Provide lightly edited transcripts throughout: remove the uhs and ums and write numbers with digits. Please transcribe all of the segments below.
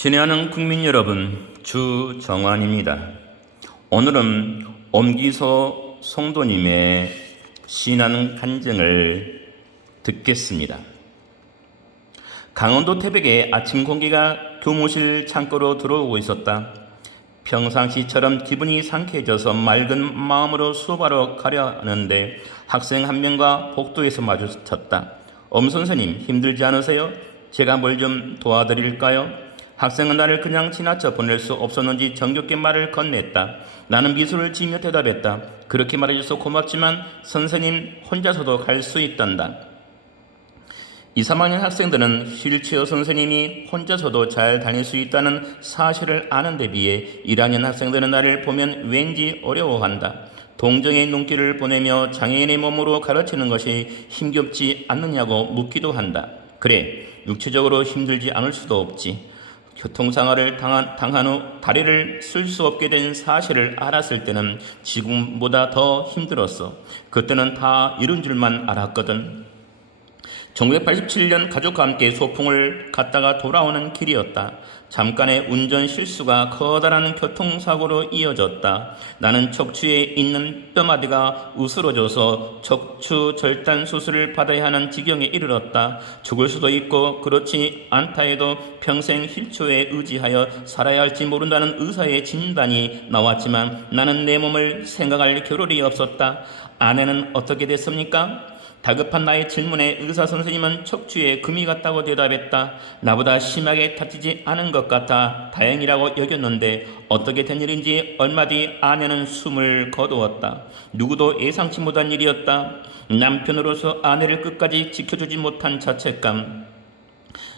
친애하는 국민 여러분, 주정환입니다. 오늘은 엄기서 성도님의 신앙 간증을 듣겠습니다. 강원도 태백의 아침 공기가 교무실 창고로 들어오고 있었다. 평상시처럼 기분이 상쾌해져서 맑은 마음으로 수업하러 가려는데 학생 한 명과 복도에서 마주쳤다. 선생님, 힘들지 않으세요? 제가 뭘 좀 도와드릴까요? 학생은 나를 그냥 지나쳐 보낼 수 없었는지 정겹게 말을 건넸다. 나는 미소를 지으며 대답했다. 그렇게 말해줘서 고맙지만 선생님 혼자서도 갈 수 있단다. 2, 3학년 학생들은 휠체어 선생님이 혼자서도 잘 다닐 수 있다는 사실을 아는 데 비해 1학년 학생들은 나를 보면 왠지 어려워한다. 동정의 눈길을 보내며 장애인의 몸으로 가르치는 것이 힘겹지 않느냐고 묻기도 한다. 그래, 육체적으로 힘들지 않을 수도 없지. 교통사고를 당한 후 다리를 쓸 수 없게 된 사실을 알았을 때는 지금보다 더 힘들었어. 그때는 다 이룬 줄만 알았거든. 1987년 가족과 함께 소풍을 갔다가 돌아오는 길이었다. 잠깐의 운전 실수가 커다란 교통사고로 이어졌다. 나는 척추에 있는 뼈마디가 으스러져서 척추 절단 수술을 받아야 하는 지경에 이르렀다. 죽을 수도 있고 그렇지 않다 해도 평생 휠체어에 의지하여 살아야 할지 모른다는 의사의 진단이 나왔지만 나는 내 몸을 생각할 겨를이 없었다. 아내는 어떻게 됐습니까? 다급한 나의 질문에 의사 선생님은 척추에 금이 갔다고 대답했다. 나보다 심하게 다치지 않은 것 같아 다행이라고 여겼는데 어떻게 된 일인지 얼마 뒤 아내는 숨을 거두었다. 누구도 예상치 못한 일이었다. 남편으로서 아내를 끝까지 지켜주지 못한 자책감,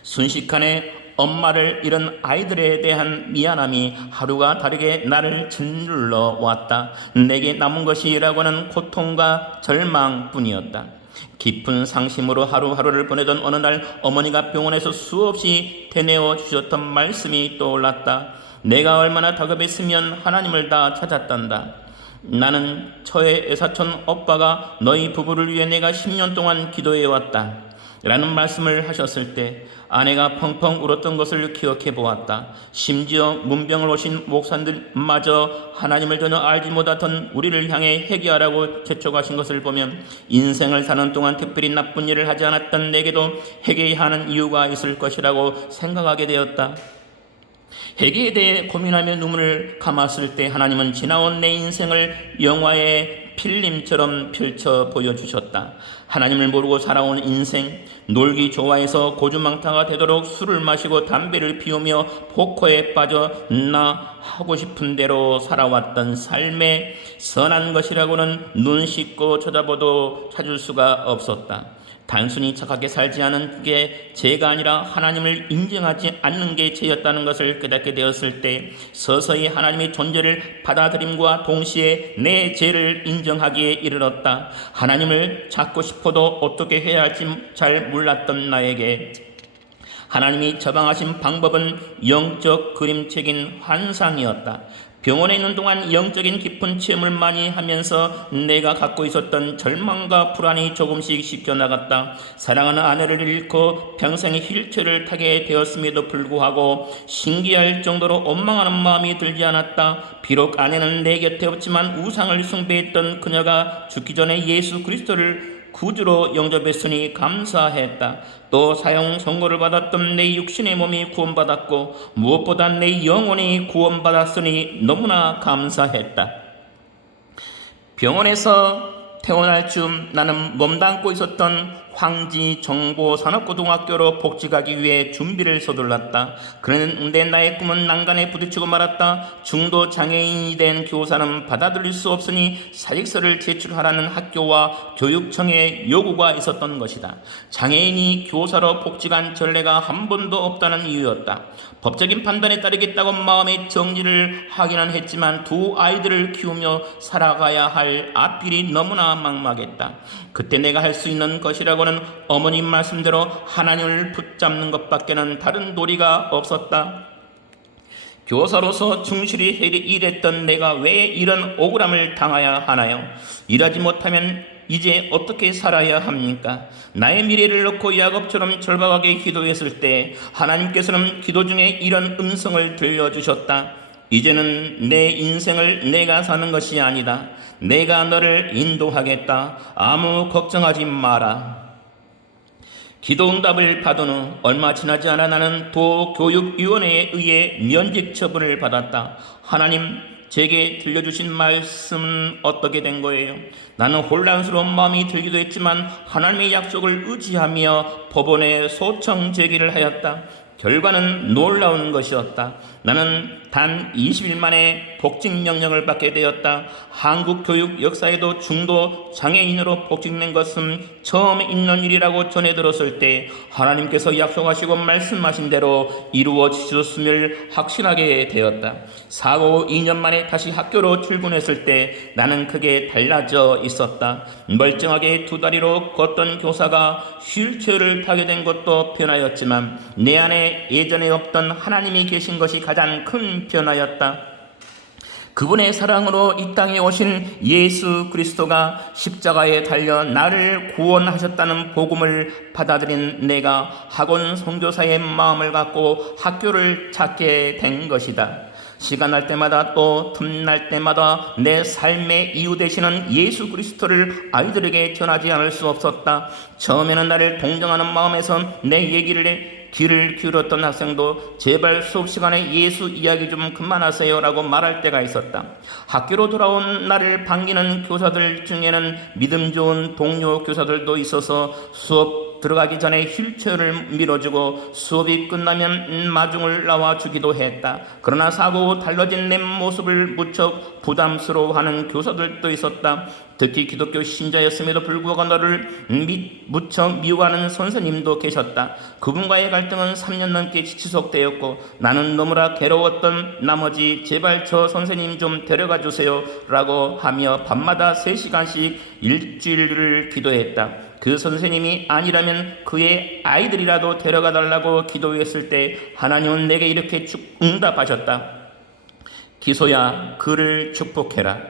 순식간에 엄마를 잃은 아이들에 대한 미안함이 하루가 다르게 나를 짓눌러 왔다. 내게 남은 것이라고는 고통과 절망뿐이었다. 깊은 상심으로 하루하루를 보내던 어느 날 어머니가 병원에서 수없이 되뇌어 주셨던 말씀이 떠올랐다. 내가 얼마나 다급했으면 하나님을 다 찾았단다. 나는 처의 애사촌 오빠가 너희 부부를 위해 내가 10년 동안 기도해왔다 라는 말씀을 하셨을 때 아내가 펑펑 울었던 것을 기억해 보았다. 심지어 문병을 오신 목사님들마저 하나님을 전혀 알지 못하던 우리를 향해 회개하라고 재촉하신 것을 보면 인생을 사는 동안 특별히 나쁜 일을 하지 않았던 내게도 회개해야 하는 이유가 있을 것이라고 생각하게 되었다. 회개에 대해 고민하며 눈물을 감았을 때 하나님은 지나온 내 인생을 영화의 필름처럼 펼쳐 보여주셨다. 하나님을 모르고 살아온 인생, 놀기 좋아해서 고주망타가 되도록 술을 마시고 담배를 피우며 포커에 빠져 나 하고 싶은 대로 살아왔던 삶에 선한 것이라고는 눈 씻고 쳐다봐도 찾을 수가 없었다. 단순히 착하게 살지 않은 게 죄가 아니라 하나님을 인정하지 않는 게 죄였다는 것을 깨닫게 되었을 때 서서히 하나님의 존재를 받아들임과 동시에 내 죄를 인정하기에 이르렀다. 하나님을 찾고 싶어도 어떻게 해야 할지 잘 몰랐던 나에게 하나님이 처방하신 방법은 영적 그림책인 환상이었다. 병원에 있는 동안 영적인 깊은 체험을 많이 하면서 내가 갖고 있었던 절망과 불안이 조금씩 씻겨나갔다. 사랑하는 아내를 잃고 평생 휠체어를 타게 되었음에도 불구하고 신기할 정도로 원망하는 마음이 들지 않았다. 비록 아내는 내 곁에 없지만 우상을 숭배했던 그녀가 죽기 전에 예수 그리스도를 구주로 영접했으니 감사했다. 또 사형 선고를 받았던 내 육신의 몸이 구원받았고 무엇보다 내 영혼이 구원받았으니 너무나 감사했다. 병원에서 퇴원할 즈음 나는 몸담고 있었던 황지정보산업고등학교로 복직하기 위해 준비를 서둘렀다. 그런데 나의 꿈은 난간에 부딪히고 말았다. 중도 장애인이 된 교사는 받아들일 수 없으니 사직서를 제출하라는 학교와 교육청의 요구가 있었던 것이다. 장애인이 교사로 복직한 전례가 한 번도 없다는 이유였다. 법적인 판단에 따르겠다고 마음의 정리를 하기는 했지만 두 아이들을 키우며 살아가야 할 앞길이 너무나 막막했다. 그때 내가 할 수 있는 것이라고는 어머님 말씀대로 하나님을 붙잡는 것밖에는 다른 도리가 없었다. 교사로서 충실히 일했던 내가 왜 이런 억울함을 당해야 하나요? 일하지 못하면 이제 어떻게 살아야 합니까? 나의 미래를 놓고 야곱처럼 절박하게 기도했을 때 하나님께서는 기도 중에 이런 음성을 들려주셨다. 이제는 내 인생을 내가 사는 것이 아니다. 내가 너를 인도하겠다. 아무 걱정하지 마라. 기도 응답을 받은 후 얼마 지나지 않아 나는 도교육위원회에 의해 면직 처분을 받았다. 하나님, 제게 들려주신 말씀은 어떻게 된 거예요? 나는 혼란스러운 마음이 들기도 했지만 하나님의 약속을 의지하며 법원에 소청 제기를 하였다. 결과는 놀라운 것이었다. 나는 단 20일 만에 복직 명령을 받게 되었다. 한국 교육 역사에도 중도 장애인으로 복직된 것은 처음 있는 일이라고 전해 들었을 때 하나님께서 약속하시고 말씀하신 대로 이루어지셨음을 확신하게 되었다. 사고 후 2년 만에 다시 학교로 출근했을 때 나는 크게 달라져 있었다. 멀쩡하게 두 다리로 걷던 교사가 휠체어를 타게 된 것도 변화였지만 내 안에 예전에 없던 하나님이 계신 것이 가장 큰 변화였다. 그분의 사랑으로 이 땅에 오신 예수 그리스도가 십자가에 달려 나를 구원하셨다는 복음을 받아들인 내가 학원 선교사의 마음을 갖고 학교를 찾게 된 것이다. 시간 날 때마다 또 틈날 때마다 내 삶의 이유 되시는 예수 그리스도를 아이들에게 전하지 않을 수 없었다. 처음에는 나를 동정하는 마음에서 내 얘기를 귀를 기울였던 학생도 제발 수업 시간에 예수 이야기 좀 그만하세요 라고 말할 때가 있었다. 학교로 돌아온 나를 반기는 교사들 중에는 믿음 좋은 동료 교사들도 있어서 수업 들어가기 전에 휠체어를 밀어주고 수업이 끝나면 마중을 나와주기도 했다. 그러나 사고 후 달라진 내 모습을 무척 부담스러워하는 교사들도 있었다. 특히 기독교 신자였음에도 불구하고 너를 무척 미워하는 선생님도 계셨다. 그분과의 갈등은 3년 넘게 지속되었고 나는 너무나 괴로웠던 나머지 제발 저 선생님 좀 데려가 주세요 라고 하며 밤마다 3시간씩 일주일을 기도했다. 그 선생님이 아니라면 그의 아이들이라도 데려가 달라고 기도했을 때 하나님은 내게 이렇게 응답하셨다. 기소야, 그를 축복해라.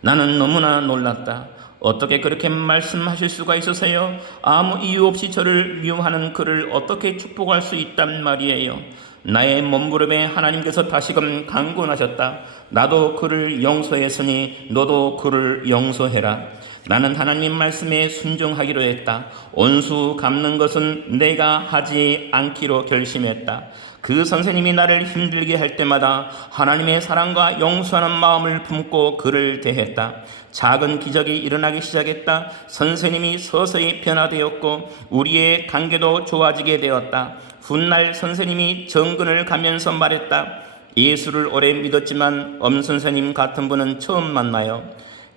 나는 너무나 놀랐다. 어떻게 그렇게 말씀하실 수가 있으세요? 아무 이유 없이 저를 미워하는 그를 어떻게 축복할 수 있단 말이에요. 나의 몸부림에 하나님께서 다시금 강권하셨다. 나도 그를 용서했으니 너도 그를 용서해라. 나는 하나님 말씀에 순종하기로 했다. 온수 갚는 것은 내가 하지 않기로 결심했다. 그 선생님이 나를 힘들게 할 때마다 하나님의 사랑과 용서하는 마음을 품고 그를 대했다. 작은 기적이 일어나기 시작했다. 선생님이 서서히 변화되었고 우리의 관계도 좋아지게 되었다. 훗날 선생님이 정근을 가면서 말했다. 예수를 오래 믿었지만 엄 선생님 같은 분은 처음 만나요.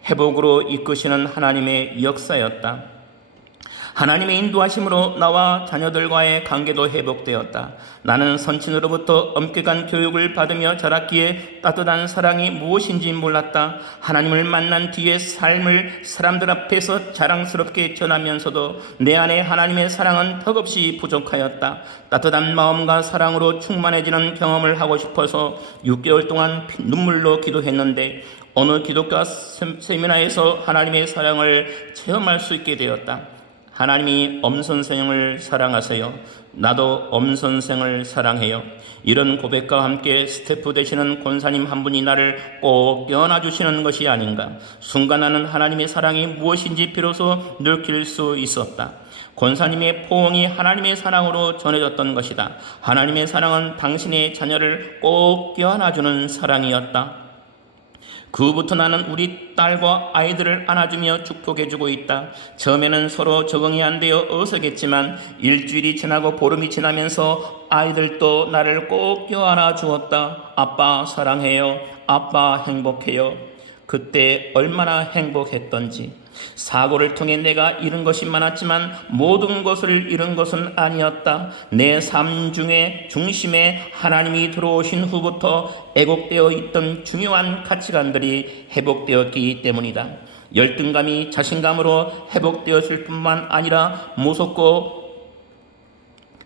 회복으로 이끄시는 하나님의 역사였다. 하나님의 인도하심으로 나와 자녀들과의 관계도 회복되었다. 나는 선친으로부터 엄격한 교육을 받으며 자랐기에 따뜻한 사랑이 무엇인지 몰랐다. 하나님을 만난 뒤의 삶을 사람들 앞에서 자랑스럽게 전하면서도 내 안에 하나님의 사랑은 턱없이 부족하였다. 따뜻한 마음과 사랑으로 충만해지는 경험을 하고 싶어서 6개월 동안 눈물로 기도했는데 어느 기독교 세미나에서 하나님의 사랑을 체험할 수 있게 되었다. 하나님이 엄선생을 사랑하세요. 나도 엄선생을 사랑해요. 이런 고백과 함께 스태프 되시는 권사님 한 분이 나를 꼭 껴안아주시는 것이 아닌가. 순간 나는 하나님의 사랑이 무엇인지 비로소 느낄 수 있었다. 권사님의 포옹이 하나님의 사랑으로 전해졌던 것이다. 하나님의 사랑은 당신의 자녀를 꼭 껴안아주는 사랑이었다. 그 후부터 나는 우리 딸과 아이들을 안아주며 축복해주고 있다. 처음에는 서로 적응이 안 되어 어색했지만 일주일이 지나고 보름이 지나면서 아이들도 나를 꼭 껴안아 주었다. 아빠 사랑해요. 아빠 행복해요. 그때 얼마나 행복했던지. 사고를 통해 내가 잃은 것이 많았지만 모든 것을 잃은 것은 아니었다. 내 삶 중에 중심에 하나님이 들어오신 후부터 애곡되어 있던 중요한 가치관들이 회복되었기 때문이다. 열등감이 자신감으로 회복되었을 뿐만 아니라 무섭고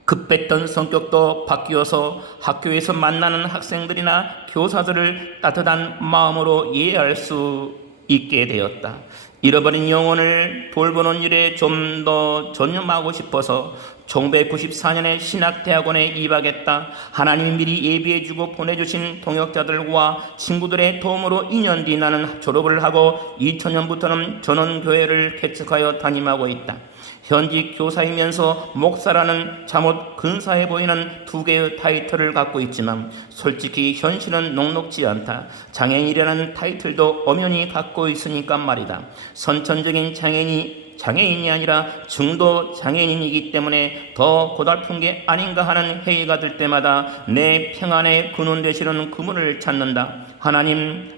급했던 성격도 바뀌어서 학교에서 만나는 학생들이나 교사들을 따뜻한 마음으로 이해할 수 있게 되었다. 잃어버린 영혼을 돌보는 일에 좀 더 전념하고 싶어서 1994년에 신학대학원에 입학했다. 하나님이 미리 예비해주고 보내주신 동역자들과 친구들의 도움으로 2년 뒤 나는 졸업을 하고 2000년부터는 전원교회를 개척하여 담임하고 있다. 현직 교사이면서 목사라는 잠옷 근사해 보이는 2개의 타이틀을 갖고 있지만 솔직히 현실은 녹록지 않다. 장애인이라는 타이틀도 엄연히 갖고 있으니까 말이다. 선천적인 장애인이 아니라 중도 장애인이기 때문에 더 고달픈 게 아닌가 하는 회의가 들 때마다 내 평안의 근원 되시는 그분을 찾는다. 하나님,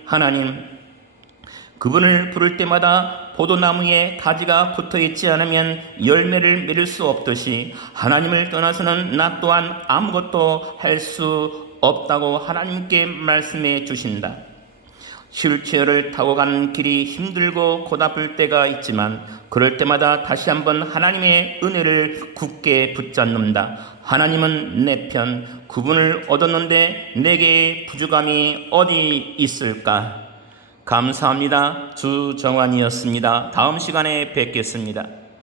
그분을 부를 때마다 포도나무에 가지가 붙어있지 않으면 열매를 맺을 수 없듯이 하나님을 떠나서는 나 또한 아무것도 할 수 없다고 하나님께 말씀해 주신다. 휠체어를 타고 가는 길이 힘들고 고달플 때가 있지만 그럴 때마다 다시 한번 하나님의 은혜를 굳게 붙잡는다. 하나님은 내 편, 그분을 얻었는데 내게 부족함이 어디 있을까? 감사합니다. 주정환이었습니다. 다음 시간에 뵙겠습니다.